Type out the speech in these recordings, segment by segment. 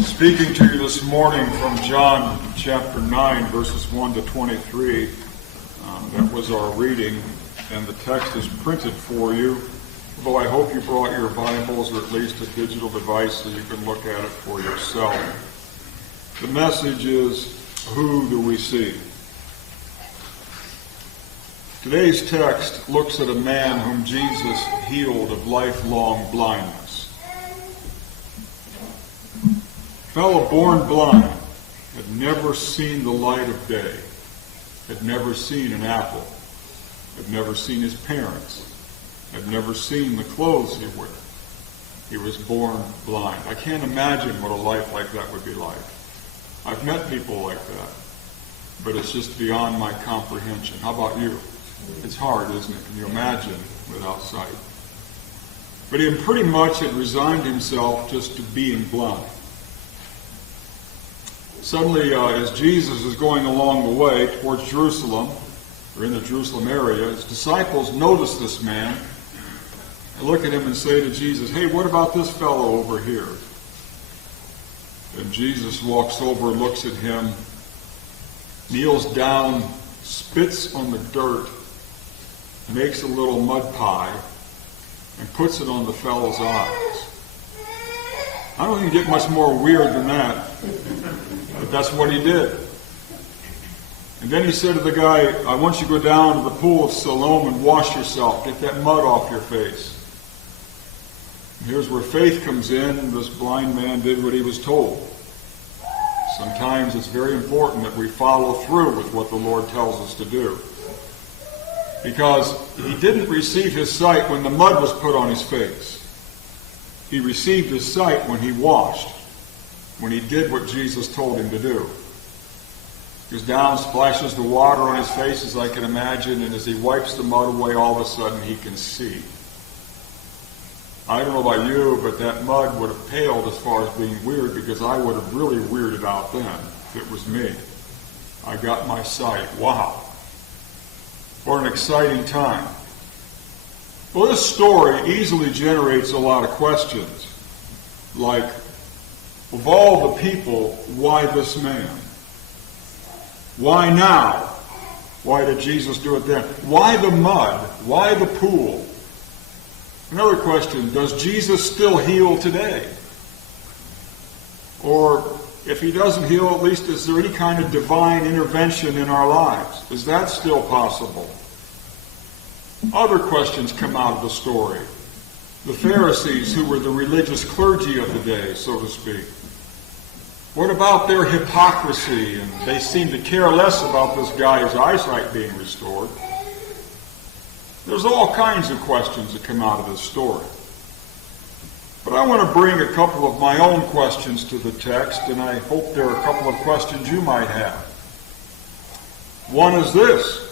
Speaking to you this morning from John chapter 9, verses 1 to 23. That was our reading, and the text is printed for you. Although I hope you brought your Bibles or at least a digital device so you can look at it for yourself. The message is, who do we see? Today's text looks at a man whom Jesus healed of lifelong blindness. A fellow born blind, had never seen the light of day, had never seen an apple, had never seen his parents, had never seen the clothes he wore. He was born blind. I can't imagine what a life like that would be like. I've met people like that, but it's just beyond my comprehension. How about you? It's hard, isn't it? Can you imagine without sight? But he pretty much had resigned himself just to being blind. Suddenly, as Jesus is going along the way towards Jerusalem, or in the Jerusalem area, his disciples notice this man and look at him and say to Jesus, "Hey, what about this fellow over here?" And Jesus walks over, looks at him, kneels down, spits on the dirt, makes a little mud pie, and puts it on the fellow's eyes. I don't think you get much more weird than that, but that's what he did. And then he said to the guy, "I want you to go down to the pool of Siloam and wash yourself, get that mud off your face." And here's where faith comes in. This blind man did what he was told. Sometimes it's very important that we follow through with what the Lord tells us to do. Because he didn't receive his sight when the mud was put on his face. He received his sight when he washed, when he did what Jesus told him to do. He goes down, splashes the water on his face, as I can imagine, and as he wipes the mud away, all of a sudden he can see. I don't know about you, but that mud would have paled as far as being weird, because I would have really weirded out then if it was me. I got my sight. Wow. What an exciting time. Well, this story easily generates a lot of questions. Like, of all the people, why this man? Why now? Why did Jesus do it then? Why the mud? Why the pool? Another question, does Jesus still heal today? Or if he doesn't heal, at least is there any kind of divine intervention in our lives? Is that still possible? Other questions come out of the story. The Pharisees, who were the religious clergy of the day, so to speak. What about their hypocrisy? And they seem to care less about this guy's eyesight being restored. There's all kinds of questions that come out of this story. But I want to bring a couple of my own questions to the text, and I hope there are a couple of questions you might have. One is this: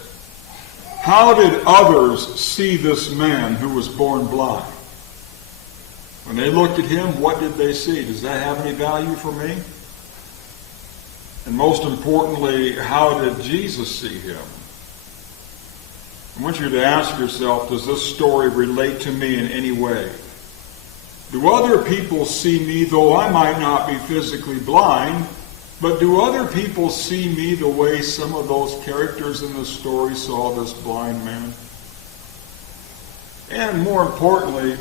how did others see this man who was born blind? When they looked at him, what did they see? Does that have any value for me? And most importantly, how did Jesus see him? I want you to ask yourself, does this story relate to me in any way? Do other people see me, though I might not be physically blind, but do other people see me the way some of those characters in the story saw this blind man? And more importantly,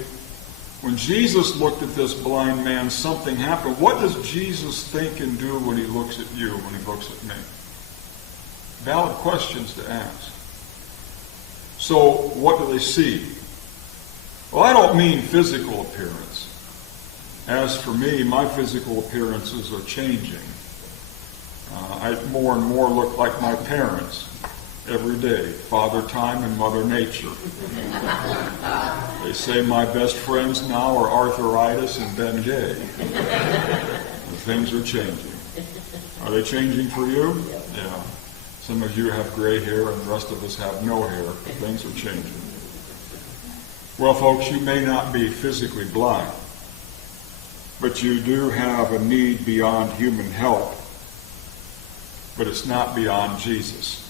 when Jesus looked at this blind man, something happened. What does Jesus think and do when he looks at you, when he looks at me? Valid questions to ask. So, what do they see? Well, I don't mean physical appearance. As for me, my physical appearances are changing. I more and more look like my parents every day, Father Time and Mother Nature. They say my best friends now are arthritis and Ben Gay. And things are changing. Are they changing for you? Yeah. Some of you have gray hair and the rest of us have no hair, but things are changing. Well, folks, you may not be physically blind, but you do have a need beyond human help, but it's not beyond Jesus.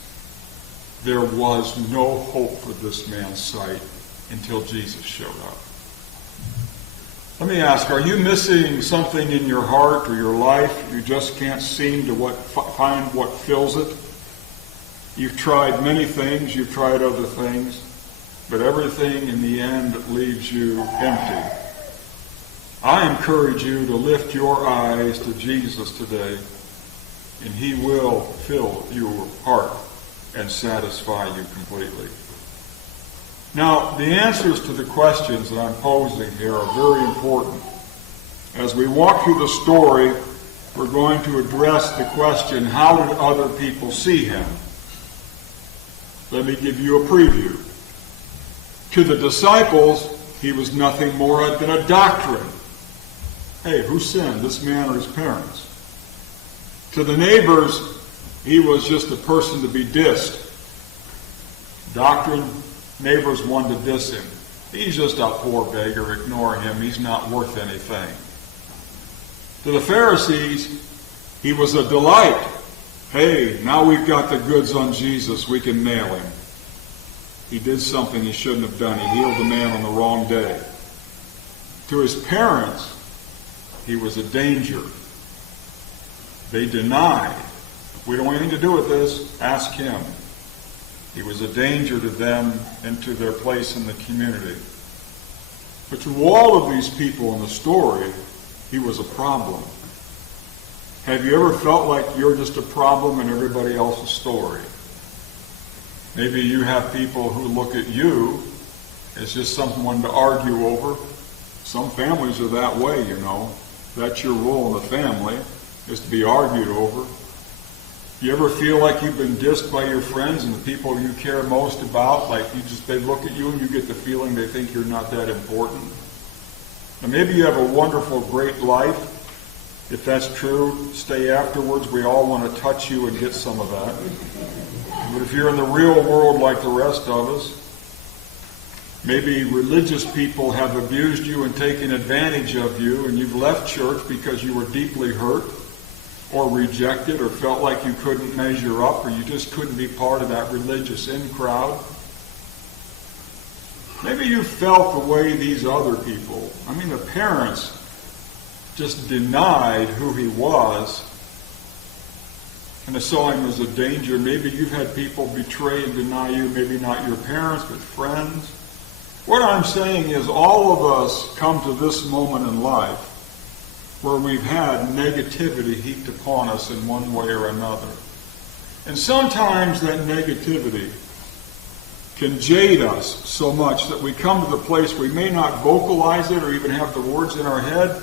there was no hope for this man's sight until Jesus showed up. Let me ask, are you missing something in your heart or your life? You just can't seem to find what fills it? You've tried many things, you've tried other things, but everything in the end leaves you empty. I encourage you to lift your eyes to Jesus today, and he will fill your heart and satisfy you completely. Now, the answers to the questions that I'm posing here are very important. As we walk through the story, we're going to address the question, how did other people see him? Let me give you a preview. To the disciples, he was nothing more than a doctrine. Hey, who sinned, this man or his parents? To the neighbors, he was just a person to be dissed. Doctrine, neighbors wanted to diss him. He's just a poor beggar, ignore him, he's not worth anything. To the Pharisees, he was a delight. Hey, now we've got the goods on Jesus, we can nail him. He did something he shouldn't have done. He healed the man on the wrong day. To his parents, he was a danger. They denied. We don't want anything to do with this. Ask him. He was a danger to them and to their place in the community. But to all of these people in the story, he was a problem. Have you ever felt like you're just a problem in everybody else's story? Maybe you have people who look at you as just someone to argue over. Some families are that way, you know. That's your role in the family, is to be argued over. You ever feel like you've been dissed by your friends and the people you care most about, like they look at you and you get the feeling they think you're not that important? And maybe you have a wonderful, great life. If that's true, stay afterwards. We all want to touch you and get some of that. But if you're in the real world like the rest of us, maybe religious people have abused you and taken advantage of you, and you've left church because you were deeply hurt or rejected or felt like you couldn't measure up or you just couldn't be part of that religious in crowd. Maybe you felt the way these other people, the parents, just denied who he was and they saw him as a danger. Maybe you've had people betray and deny you, maybe not your parents, but friends. What I'm saying is all of us come to this moment in life where we've had negativity heaped upon us in one way or another. And sometimes that negativity can jade us so much that we come to the place we may not vocalize it or even have the words in our head,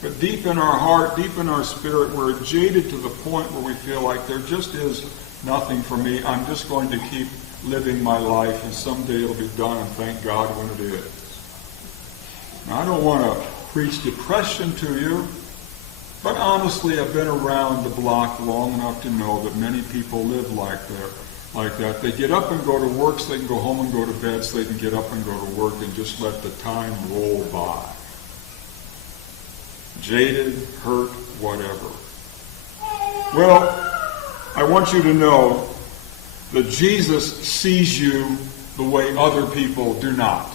but deep in our heart, deep in our spirit, we're jaded to the point where we feel like there just is nothing for me. I'm just going to keep living my life, and someday it'll be done, and thank God when it is. Now, I don't want to preach depression to you, but honestly, I've been around the block long enough to know that many people live like that. They get up and go to work so they can go home and go to bed, so they can get up and go to work and just let the time roll by. Jaded, hurt, whatever. Well, I want you to know that Jesus sees you the way other people do not.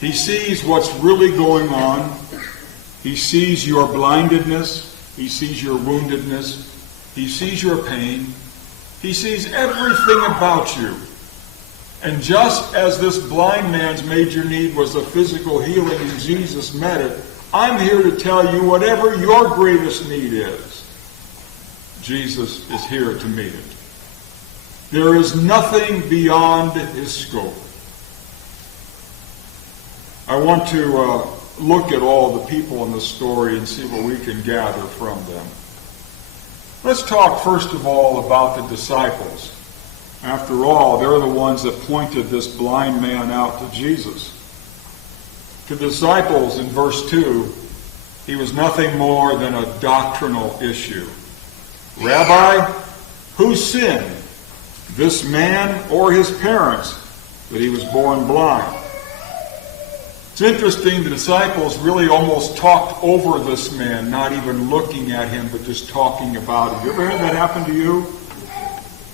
He sees what's really going on. He sees your blindedness. He sees your woundedness. He sees your pain. He sees everything about you. And just as this blind man's major need was a physical healing and Jesus met it, I'm here to tell you whatever your greatest need is, Jesus is here to meet it. There is nothing beyond his scope. I want to look at all the people in the story and see what we can gather from them. Let's talk first of all about the disciples. After all, they're the ones that pointed this blind man out to Jesus. To the disciples in verse 2, he was nothing more than a doctrinal issue. Rabbi, who sinned, this man or his parents, that he was born blind? It's interesting, the disciples really almost talked over this man, not even looking at him, but just talking about him. You ever had that happen to you?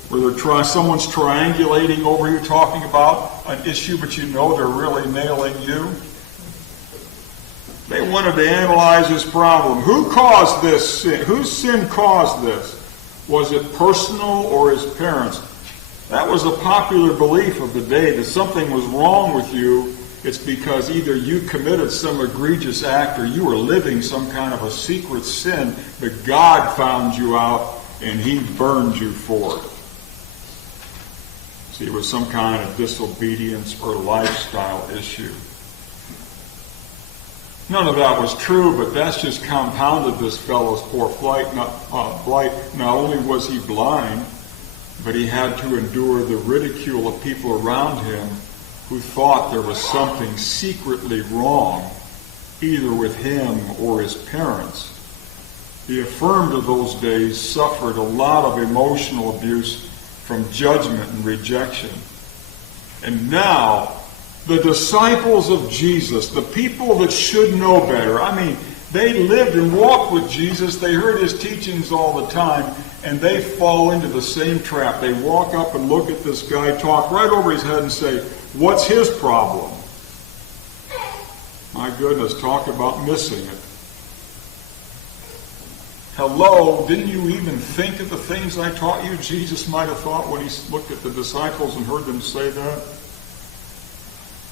where someone's triangulating over you, talking about an issue, but you know they're really nailing you. They wanted to analyze this problem. Who caused this sin? Whose sin caused this? Was it personal or his parents? That was a popular belief of the day, that something was wrong with you. It's because either you committed some egregious act or you were living some kind of a secret sin, but God found you out and he burned you for it. See, it was some kind of disobedience or lifestyle issue. None of that was true, but that's just compounded this fellow's poor plight. Not only was he blind, but he had to endure the ridicule of people around him who thought there was something secretly wrong, either with him or his parents. The affirmed of those days suffered a lot of emotional abuse from judgment and rejection. And now, the disciples of Jesus, the people that should know better, they lived and walked with Jesus, they heard his teachings all the time, and they fall into the same trap. They walk up and look at this guy, talk right over his head and say, "What's his problem?" My goodness, talk about missing it. Hello, didn't you even think of the things I taught you? Jesus might have thought when he looked at the disciples and heard them say that.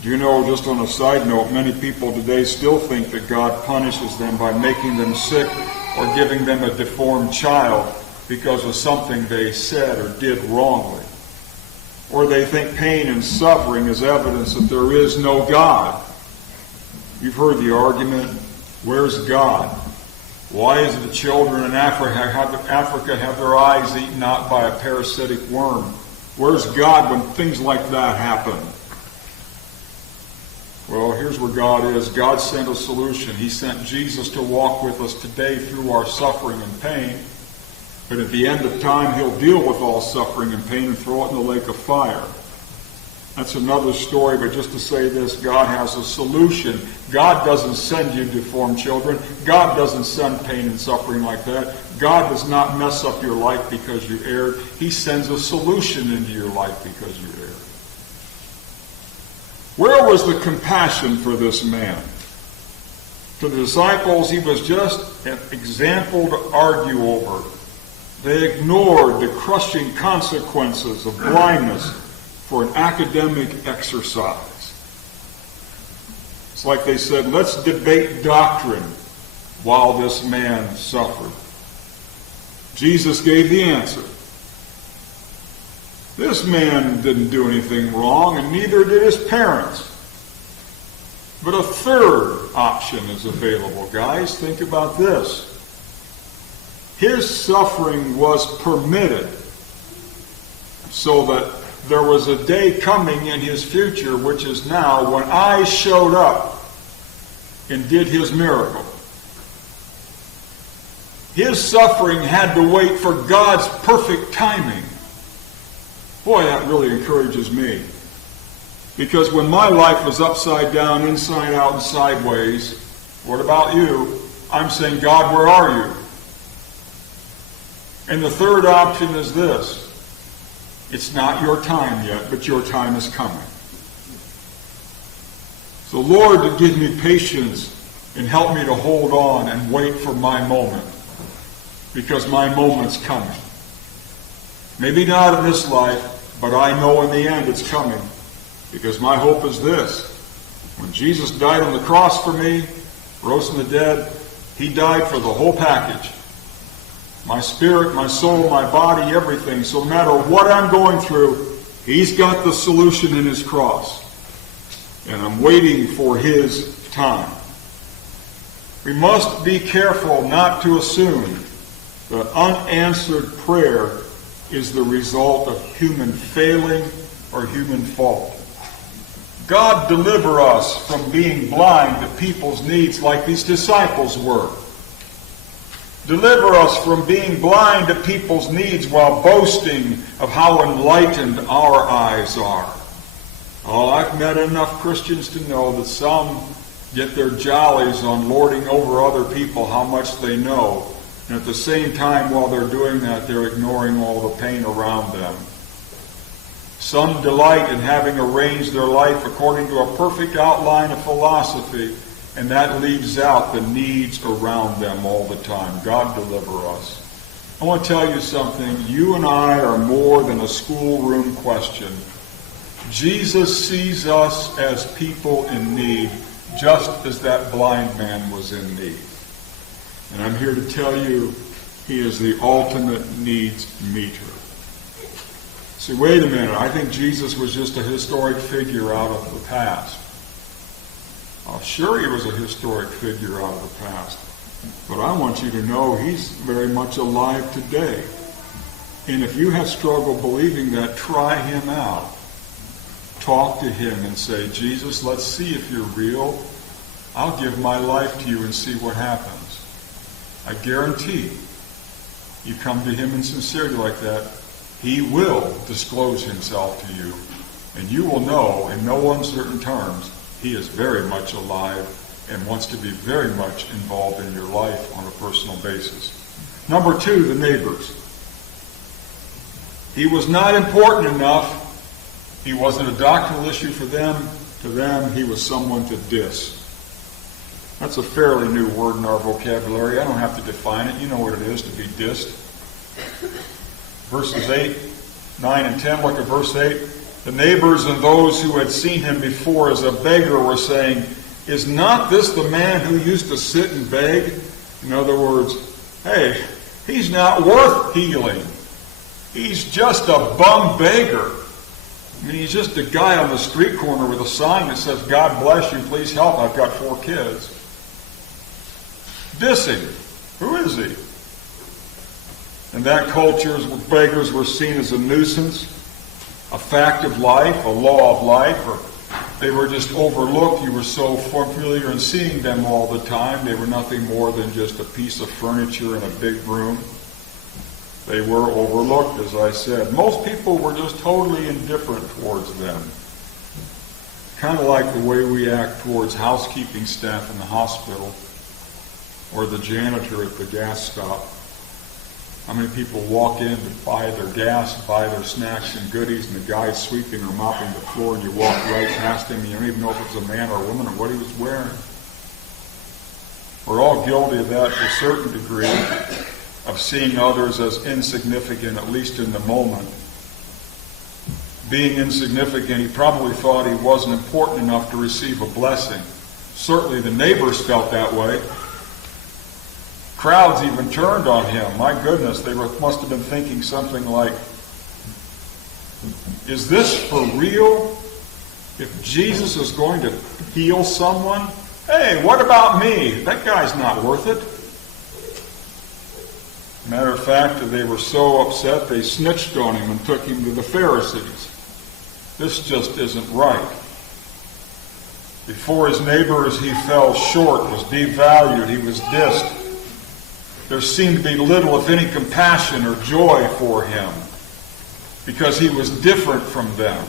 Do you know, just on a side note, many people today still think that God punishes them by making them sick or giving them a deformed child because of something they said or did wrongly. Or they think pain and suffering is evidence that there is no God. You've heard the argument, where's God? Why is it the children in Africa have their eyes eaten out by a parasitic worm? Where's God when things like that happen? Well, here's where God is. God sent a solution. He sent Jesus to walk with us today through our suffering and pain. But at the end of time, he'll deal with all suffering and pain and throw it in the lake of fire. That's another story, but just to say this, God has a solution. God doesn't send you deformed children. God doesn't send pain and suffering like that. God does not mess up your life because you erred. He sends a solution into your life because you erred. Where was the compassion for this man? To the disciples, he was just an example to argue over. They ignored the crushing consequences of blindness for an academic exercise. It's like they said, let's debate doctrine while this man suffered. Jesus gave the answer. This man didn't do anything wrong, and neither did his parents. But a third option is available, guys. Think about this. His suffering was permitted so that there was a day coming in his future, which is now, when I showed up and did his miracle. His suffering had to wait for God's perfect timing. Boy, that really encourages me. Because when my life was upside down, inside out, and sideways, what about you? I'm saying, God, where are you? And the third option is this. It's not your time yet, but your time is coming. So, Lord, to give me patience and help me to hold on and wait for my moment. Because my moment's coming. Maybe not in this life, but I know in the end it's coming. Because my hope is this. When Jesus died on the cross for me, rose from the dead, he died for the whole package. My spirit, my soul, my body, everything. So no matter what I'm going through, he's got the solution in his cross. And I'm waiting for his time. We must be careful not to assume that unanswered prayer is the result of human failing or human fault. God deliver us from being blind to people's needs like these disciples were. Deliver us from being blind to people's needs while boasting of how enlightened our eyes are. Oh, I've met enough Christians to know that some get their jollies on lording over other people how much they know, And at the same time, while they're doing that, they're ignoring all the pain around them. Some delight in having arranged their life according to a perfect outline of philosophy, and that leaves out the needs around them all the time. God deliver us. I want to tell you something. You and I are more than a schoolroom question. Jesus sees us as people in need, just as that blind man was in need. And I'm here to tell you, he is the ultimate needs meter. See, wait a minute. I think Jesus was just a historic figure out of the past. Sure, he was a historic figure out of the past. But I want you to know he's very much alive today. And if you have struggled believing that, try him out. Talk to him and say, Jesus, let's see if you're real. I'll give my life to you and see what happens. I guarantee you come to him in sincerity like that, he will disclose himself to you. And you will know in no uncertain terms he is very much alive and wants to be very much involved in your life on a personal basis. Number 2, the neighbors. He was not important enough. He wasn't a doctrinal issue for them. To them, he was someone to diss. That's a fairly new word in our vocabulary. I don't have to define it. You know what it is to be dissed. Verses 8, 9, and 10. Look at verse 8. The neighbors and those who had seen him before as a beggar were saying, is not this the man who used to sit and beg? In other words, hey, he's not worth healing. He's just a bum beggar. I mean, he's just a guy on the street corner with a sign that says, God bless you, please help, I've got 4 kids. Dissing. Who is he? In that culture, beggars were seen as a nuisance, a fact of life, a law of life, or they were just overlooked. You were so familiar in seeing them all the time. They were nothing more than just a piece of furniture in a big room. They were overlooked, as I said. Most people were just totally indifferent towards them. Kind of like the way we act towards housekeeping staff in the hospital or the janitor at the gas stop. How many people walk in to buy their gas, buy their snacks and goodies, and the guy's sweeping or mopping the floor, and you walk right past him, and you don't even know if it's a man or a woman or what he was wearing. We're all guilty of that to a certain degree, of seeing others as insignificant, at least in the moment. Being insignificant, he probably thought he wasn't important enough to receive a blessing. Certainly the neighbors felt that way. Crowds even turned on him. My goodness, they must have been thinking something like, is this for real? If Jesus is going to heal someone, hey, what about me? That guy's not worth it. Matter of fact, they were so upset they snitched on him and took him to the Pharisees. This just isn't right. Before his neighbors, he fell short, was devalued, he was dissed. There seemed to be little, if any, compassion or joy for him because he was different from them.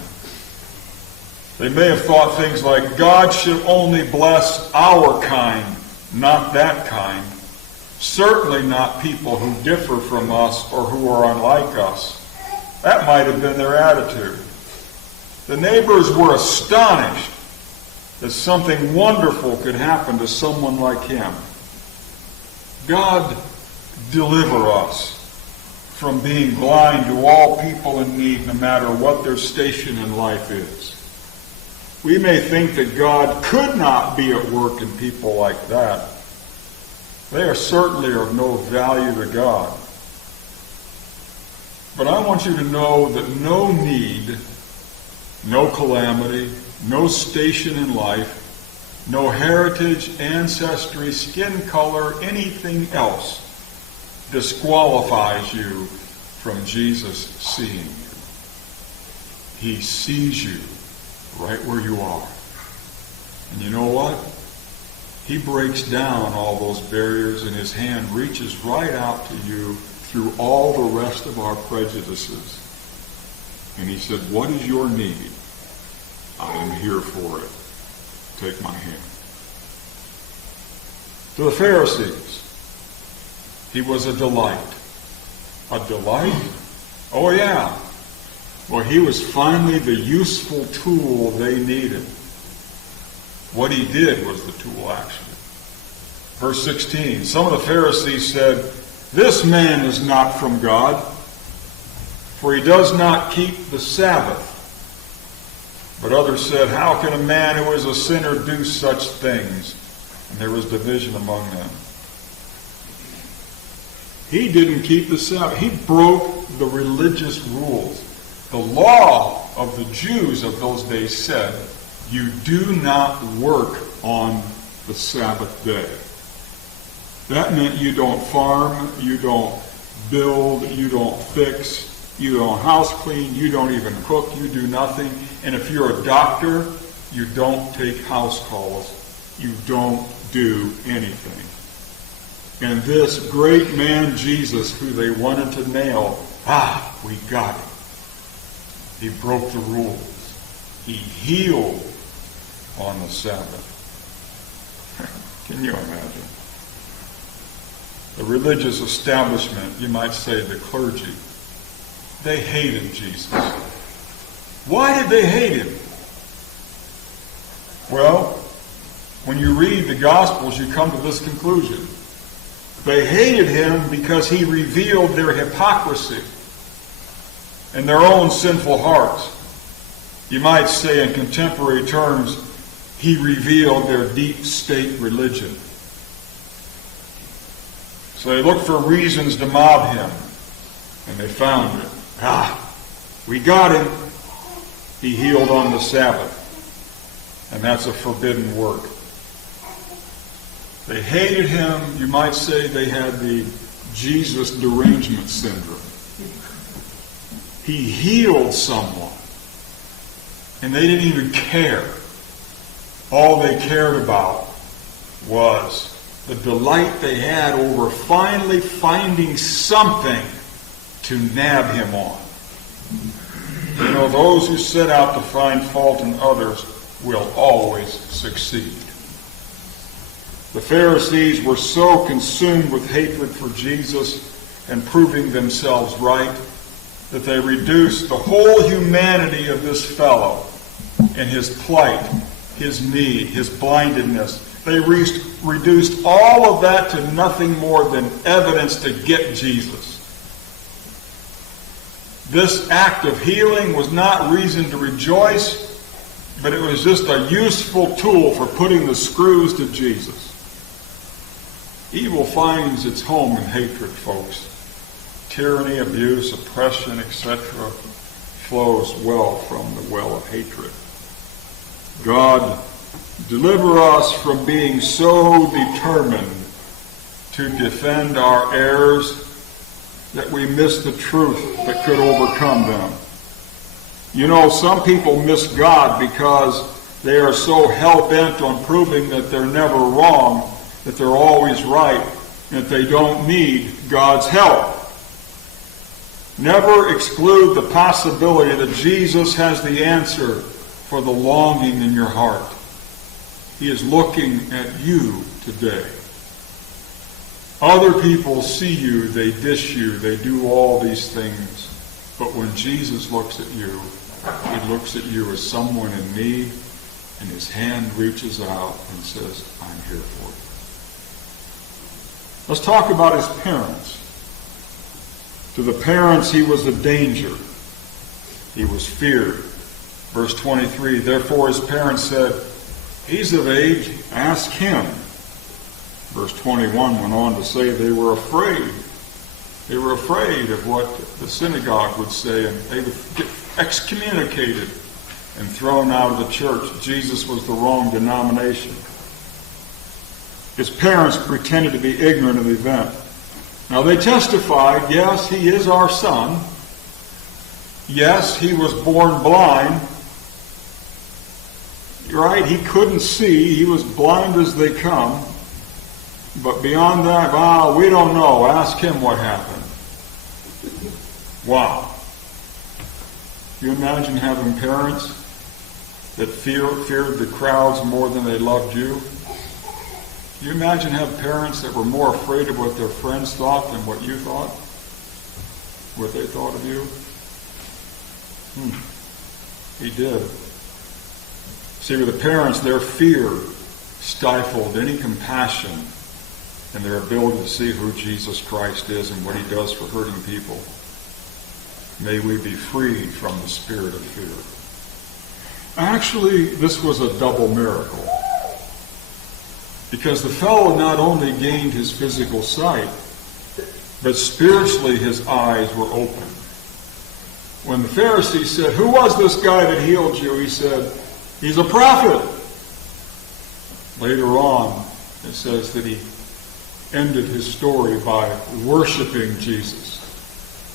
They may have thought things like, God should only bless our kind, not that kind. Certainly not people who differ from us or who are unlike us. That might have been their attitude. The neighbors were astonished that something wonderful could happen to someone like him. God, deliver us from being blind to all people in need, no matter what their station in life is. We may think that God could not be at work in people like that. They are certainly of no value to God. But I want you to know that no need, no calamity, no station in life, no heritage, ancestry, skin color, anything else disqualifies you from Jesus seeing you. He sees you right where you are. And you know what? He breaks down all those barriers, and his hand reaches right out to you through all the rest of our prejudices. And he said, what is your need? I am here for it. Take my hand. To the Pharisees, He was a delight. A delight? Oh yeah. Well, he was finally the useful tool they needed. What he did was the tool, actually. Verse 16, some of the Pharisees said, "This man is not from God, for he does not keep the Sabbath." But others said, "How can a man who is a sinner do such things?" And there was division among them. He didn't keep the Sabbath. He broke the religious rules. The law of the Jews of those days said, you do not work on the Sabbath day. That meant you don't farm, you don't build, you don't fix, you don't house clean, you don't even cook, you do nothing. And if you're a doctor, you don't take house calls. You don't do anything. And this great man Jesus, who they wanted to nail, we got him. He broke the rules. He healed on the Sabbath. Can you imagine? The religious establishment, you might say the clergy, they hated Jesus. Why did they hate him? Well, when you read the Gospels, you come to this conclusion. They hated him because he revealed their hypocrisy and their own sinful hearts. You might say in contemporary terms, he revealed their deep state religion. So they looked for reasons to mob him, and they found it. We got him. He healed on the Sabbath. And that's a forbidden work. They hated him. You might say they had the Jesus derangement syndrome. He healed someone, and they didn't even care. All they cared about was the delight they had over finally finding something to nab him on. You know, those who set out to find fault in others will always succeed. The Pharisees were so consumed with hatred for Jesus and proving themselves right that they reduced the whole humanity of this fellow and his plight, his need, his blindedness. They reduced all of that to nothing more than evidence to get Jesus. This act of healing was not reason to rejoice, but it was just a useful tool for putting the screws to Jesus. Evil finds its home in hatred, folks. Tyranny, abuse, oppression, etc. flows well from the well of hatred. God, deliver us from being so determined to defend our errors that we miss the truth that could overcome them. You know, some people miss God because they are so hell-bent on proving that they're never wrong, that they're always right, and that they don't need God's help. Never exclude the possibility that Jesus has the answer for the longing in your heart. He is looking at you today. Other people see you, they dish you, they do all these things. But when Jesus looks at you, he looks at you as someone in need, and his hand reaches out and says, I'm here for you. Let's talk about his parents. To the parents, he was a danger. He was feared. Verse 23, therefore his parents said, he's of age, ask him. Verse 21 went on to say they were afraid. They were afraid of what the synagogue would say, and they would get excommunicated and thrown out of the church. Jesus was the wrong denomination. His parents pretended to be ignorant of the event. Now they testified, yes, he is our son. Yes, he was born blind. You're right, he couldn't see. He was blind as they come. But beyond that, we don't know. Ask him what happened. Wow. Can you imagine having parents that feared the crowds more than they loved you? You imagine having parents that were more afraid of what their friends thought than what you thought? What they thought of you? He did. See, with the parents, their fear stifled any compassion and their ability to see who Jesus Christ is and what he does for hurting people. May we be freed from the spirit of fear. Actually, this was a double miracle. Because the fellow not only gained his physical sight, but spiritually his eyes were open. When the Pharisees said, "Who was this guy that healed you?" he said, "He's a prophet." Later on, it says that he ended his story by worshiping Jesus,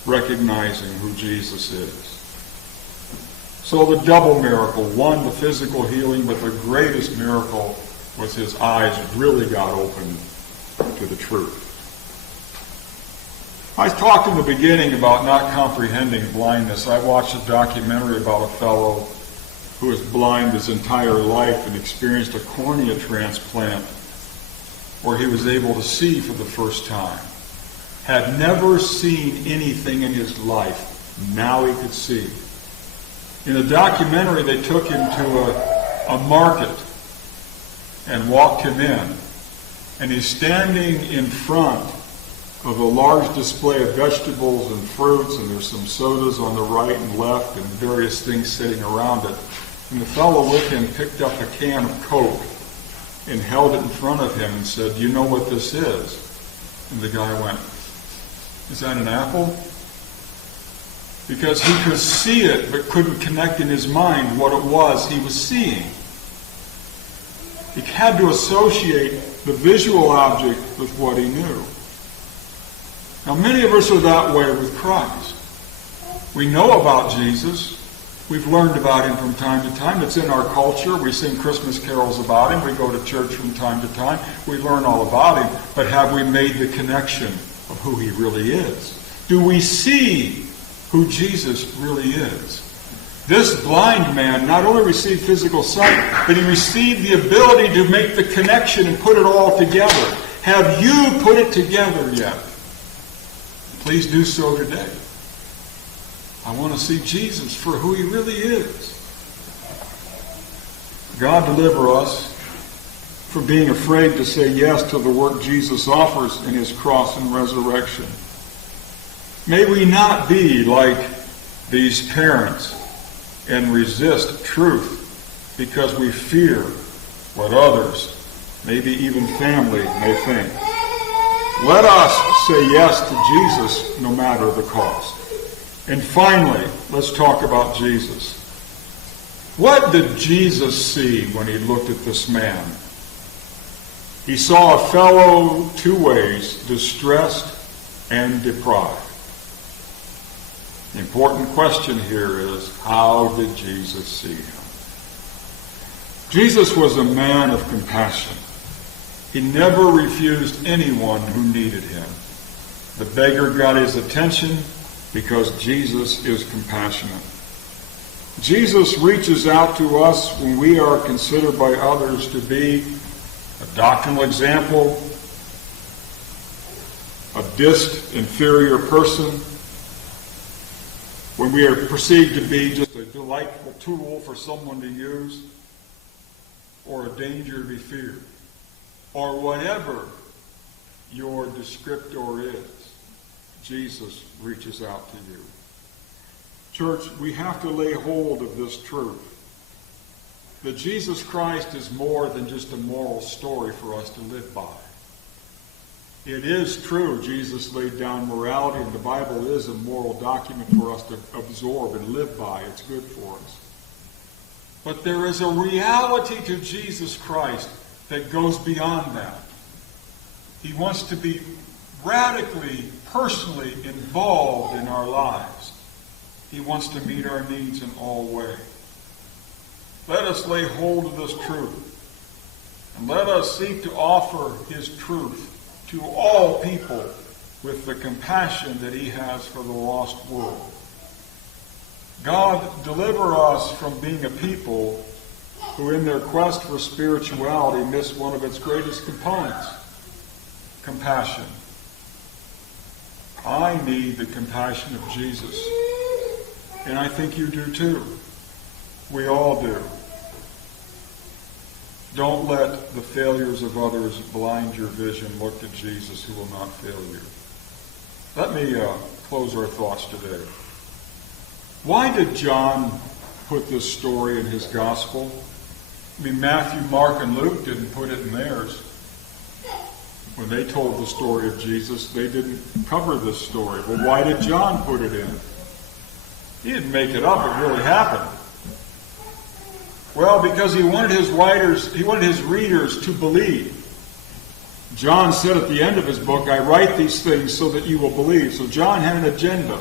recognizing who Jesus is. So the double miracle, one, the physical healing, but the greatest miracle was his eyes really got open to the truth. I talked in the beginning about not comprehending blindness. I watched a documentary about a fellow who was blind his entire life and experienced a cornea transplant where he was able to see for the first time. Had never seen anything in his life. Now he could see. In the documentary, they took him to a market and walked him in. And he's standing in front of a large display of vegetables and fruits, and there's some sodas on the right and left and various things sitting around it. And the fellow with him picked up a can of Coke and held it in front of him and said, "Do you know what this is?" And the guy went, "Is that an apple?" Because he could see it but couldn't connect in his mind what it was he was seeing. He had to associate the visual object with what he knew. Now, many of us are that way with Christ. We know about Jesus. We've learned about him from time to time. It's in our culture. We sing Christmas carols about him. We go to church from time to time. We learn all about him. But have we made the connection of who he really is? Do we see who Jesus really is? This blind man not only received physical sight, but he received the ability to make the connection and put it all together. Have you put it together yet? Please do so today. I want to see Jesus for who he really is. God deliver us from being afraid to say yes to the work Jesus offers in his cross and resurrection. May we not be like these parents and resist truth because we fear what others, maybe even family, may think. Let us say yes to Jesus no matter the cost. And finally, let's talk about Jesus. What did Jesus see when he looked at this man? He saw a fellow two ways, distressed and deprived. The important question here is, how did Jesus see him? Jesus was a man of compassion. He never refused anyone who needed him. The beggar got his attention because Jesus is compassionate. Jesus reaches out to us when we are considered by others to be a doctrinal example, a inferior person, when we are perceived to be just a delightful tool for someone to use, or a danger to be feared, or whatever your descriptor is, Jesus reaches out to you. Church, we have to lay hold of this truth, that Jesus Christ is more than just a moral story for us to live by. It is true Jesus laid down morality, and the Bible is a moral document for us to absorb and live by. It's good for us. But there is a reality to Jesus Christ that goes beyond that. He wants to be radically, personally involved in our lives. He wants to meet our needs in all ways. Let us lay hold of this truth, and let us seek to offer his truth to all people with the compassion that he has for the lost world. God, deliver us from being a people who in their quest for spirituality miss one of its greatest components, compassion. I need the compassion of Jesus. And I think you do too. We all do. Don't let the failures of others blind your vision. Look to Jesus, who will not fail you. Let me close our thoughts today. Why did John put this story in his gospel? I mean, Matthew, Mark, and Luke didn't put it in theirs. When they told the story of Jesus, they didn't cover this story. Well, why did John put it in? He didn't make it up. It really happened. Well, because he wanted his readers to believe. John said at the end of his book, I write these things so that you will believe. So John had an agenda.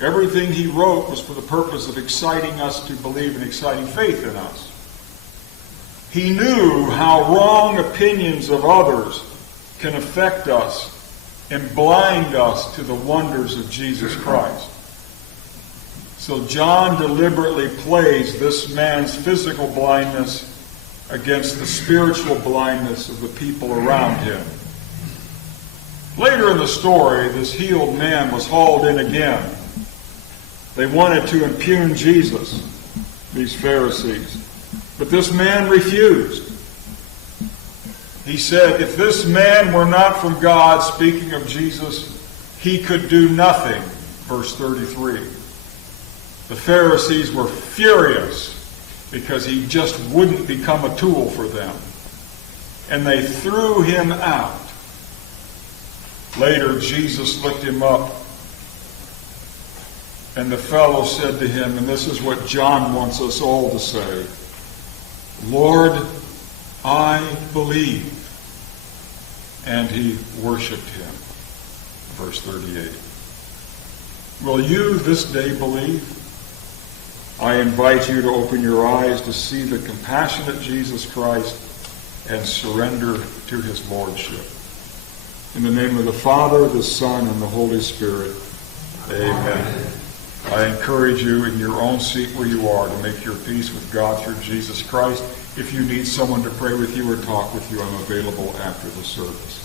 Everything he wrote was for the purpose of exciting us to believe and exciting faith in us. He knew how wrong opinions of others can affect us and blind us to the wonders of Jesus Christ. So John deliberately plays this man's physical blindness against the spiritual blindness of the people around him. Later in the story, this healed man was hauled in again. They wanted to impugn Jesus, these Pharisees. But this man refused. He said, if this man were not from God, speaking of Jesus, he could do nothing. Verse 33. The Pharisees were furious because he just wouldn't become a tool for them. And they threw him out. Later, Jesus looked him up. And the fellow said to him, and this is what John wants us all to say, Lord, I believe. And he worshipped him. Verse 38. Will you this day believe? I invite you to open your eyes to see the compassionate Jesus Christ and surrender to his lordship. In the name of the Father, the Son, and the Holy Spirit. Amen. I encourage you in your own seat where you are to make your peace with God through Jesus Christ. If you need someone to pray with you or talk with you, I'm available after the service.